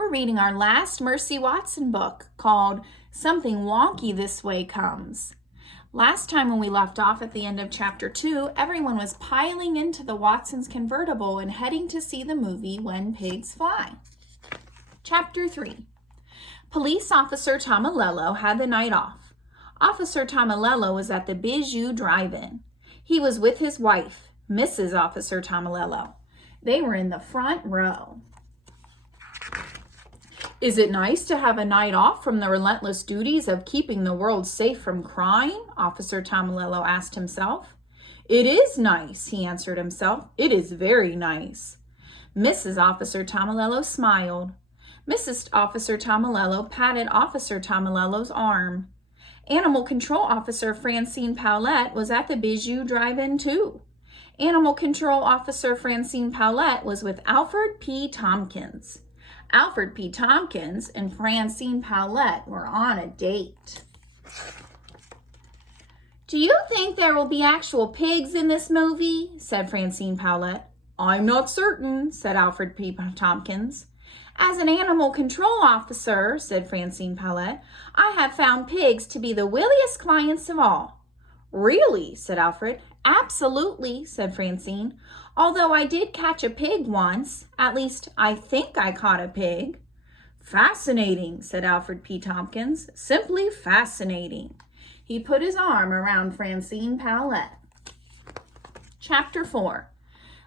We're reading our last Mercy Watson book called Something Wonky This Way Comes. Last time when we left off at the end of chapter 2, everyone was piling into the Watsons' convertible and heading to see the movie When Pigs Fly. Chapter 3. Police Officer Tomilello had the night off. Officer Tomilello was at the Bijou Drive-In. He was with his wife, Mrs. Officer Tomilello. They were in the front row. Is it nice to have a night off from the relentless duties of keeping the world safe from crime? Officer Tomilello asked himself. It is nice, he answered himself. It is very nice. Mrs. Officer Tomilello smiled. Mrs. Officer Tomilello patted Officer Tomilello's arm. Animal Control Officer Francine Powlett was at the Bijou Drive-In too. Animal Control Officer Francine Powlett was with Alfred P. Tompkins. Alfred P. Tompkins and Francine Powlett were on a date. Do you think there will be actual pigs in this movie? Said Francine Powlett. I'm not certain, said Alfred P. Tompkins. As an animal control officer, said Francine Powlett, I have found pigs to be the williest clients of all. Really, said Alfred. Absolutely, said Francine. Although I did catch a pig once. At least, I think I caught a pig. Fascinating, said Alfred P. Tompkins. Simply fascinating. He put his arm around Francine Powlett. Chapter 4.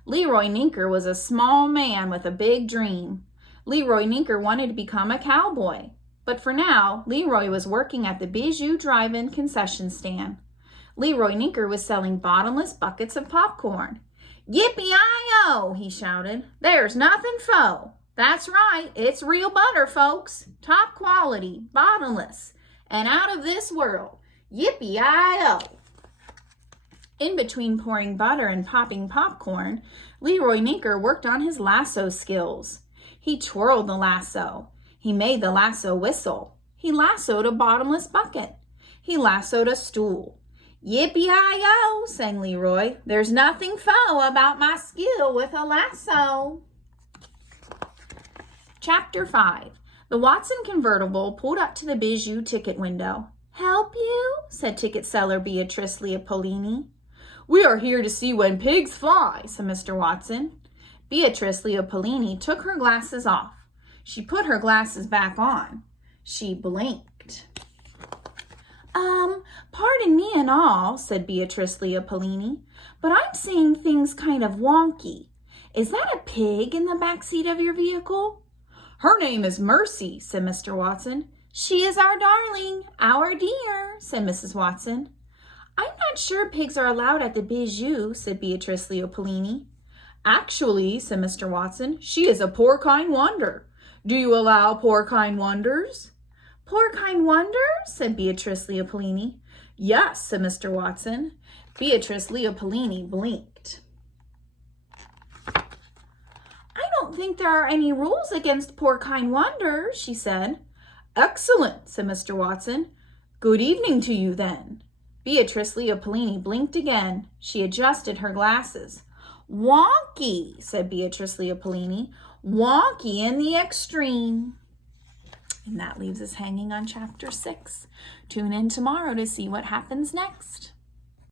Leroy Ninker was a small man with a big dream. Leroy Ninker wanted to become a cowboy. But for now, Leroy was working at the Bijou Drive-In concession stand. Leroy Ninker was selling bottomless buckets of popcorn. Yippee-i-oh, he shouted. There's nothing faux. That's right, it's real butter, folks. Top quality, bottomless, and out of this world. Yippee-i-oh. In between pouring butter and popping popcorn, Leroy Ninker worked on his lasso skills. He twirled the lasso. He made the lasso whistle. He lassoed a bottomless bucket. He lassoed a stool. Yippee-i-yo, sang Leroy. There's nothing faux about my skill with a lasso. Chapter 5. The Watson convertible pulled up to the Bijou ticket window. Help you? Said ticket seller Beatrice Leopolini. We are here to see When Pigs Fly, said Mr. Watson. Beatrice Leopolini took her glasses off. She put her glasses back on. She blinked. Pardon me and all, said Beatrice Leopolini, but I'm seeing things kind of wonky. Is that a pig in the back seat of your vehicle? Her name is Mercy, said Mr. Watson. She is our darling, our dear, said Mrs. Watson. I'm not sure pigs are allowed at the Bijou, said Beatrice Leopolini. Actually, said Mr. Watson, she is a porcine wonder. Do you allow porcine wonders? Porcine wonders? Said Beatrice Leopolini. Yes, said Mr. Watson. Beatrice Leopolini blinked. I don't think there are any rules against porcine wonders, she said. Excellent, said Mr. Watson. Good evening to you, then. Beatrice Leopolini blinked again. She adjusted her glasses. Wonky, said Beatrice Leopolini. Wonky in the extreme. And that leaves us hanging on chapter 6. Tune in tomorrow to see what happens next.